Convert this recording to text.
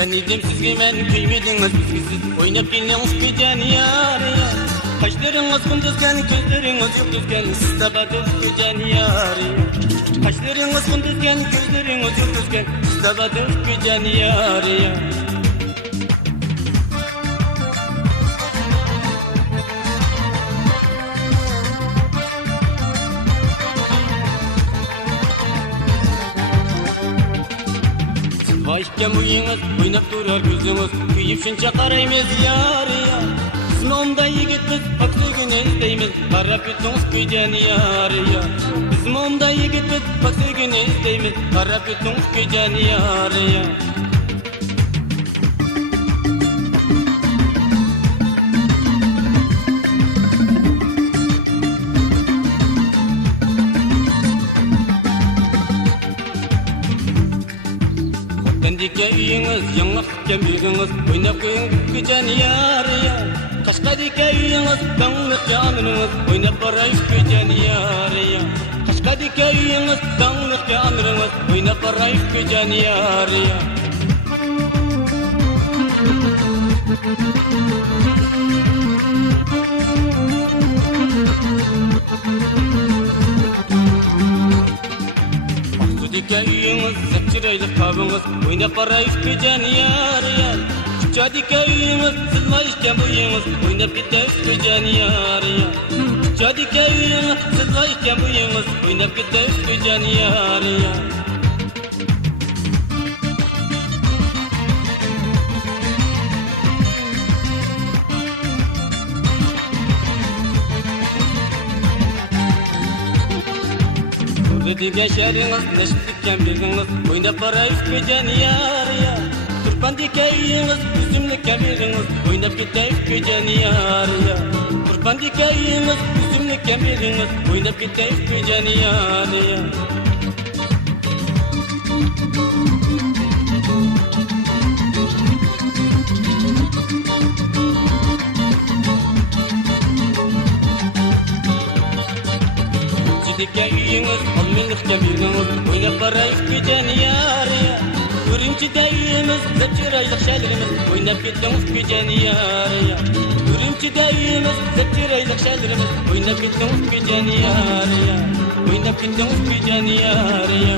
Gönlüm sizge men köymediniz bizsiz oynap geliniz gecen yar ya. Kaşlarınız kunduzken gözleriniz yok düzgen siz tabadık gecen yar ya. Kaşlarınız kunduzken gözleriniz yok düzgen siz tabadık gecen yar ya. Başka mıyınız, oynap durar gözünüz, kuyup şunca karayımız yar ya. Bizim onda yigitimiz, bak sögünü isteyimiz, karap yuttunuz gücen yar ya. Bizim onda yigitimiz, bak sögünü isteyimiz, karap yuttunuz gücen yar ya. Dike uyuңыз, яңақкен білгіңіз, ойнап көйін көжен яр я. Қашқа дике үйуңыз, даңлық жанырыңыз, ойнап барайыз көжен яр я. Қашқа дике үйуңыз, даңлық жанырыңыз, ойнап барайыз көжен яр я. Dike uyuңыз, zepçireylік kabыңız, oynap barayız köjen yar ya. Küçe dike uyuңız, sızlayışken buyuңuz, oynap gideriz köjen yar ya. Küçe dike uyuңuz, sızlayışken buyuңuz, oynap gideriz köjen yar ya. Diken şeriniz, neşip diken bilginiz, oynap barayız köjen yar ya. Turpan dike uyuңuz, üzümlükken bilginiz, oynap gideriz köjen yar ya. Turpan dike uyuңuz, üzümlükken bilginiz, oynap gideriz köjen yar ya. Dike uyuңuz, olmelikten bilginiz, oynap barayız köjen yar ya. Ürümçide uyuңuz, zepçiraylık şelirimiz, oynap gittiniz köjen yar ya. Ürümçide uyuңuz, zepçiraylık şelirimiz, oynap gittiniz köjen yar ya. Oynap gittiniz köjen yar ya.